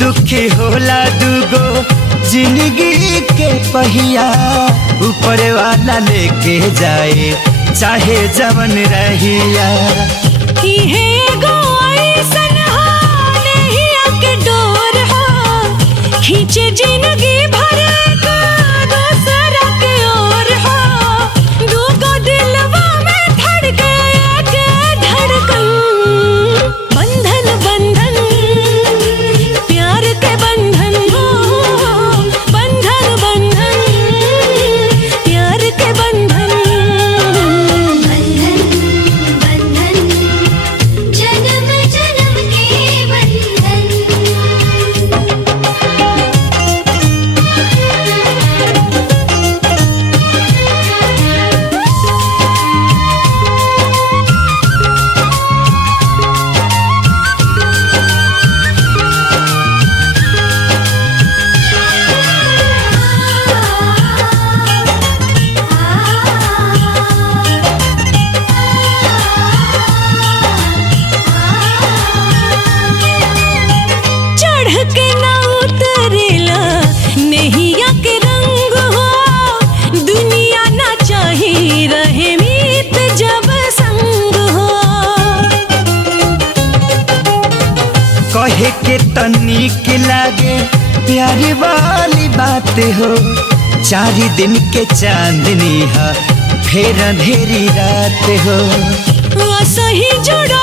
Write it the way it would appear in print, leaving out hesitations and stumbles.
दुखी होला दुगो जिंदगी के पहिया, ऊपर वाला लेके जाए चाहे जवन रहिया। खींचे जिंदगी भर का दूसरा के ओर हो, दूगो दिलवा में धड़के एक धड़कन। बंधन बंधन प्यार के बंधन हो, बंधन बंधन प्यार के बंधन। बंधन बंधन जन्म जन्म के बंधन। के ना उतरेला नैया के रंग हो, दुनिया ना चाही रहे मीत जब संग हो। कहे के तनिक लागे प्यारी वाली बात हो, 4 दिन के चांदनी है फिर अंधेरी रात हो। सही जुड़ा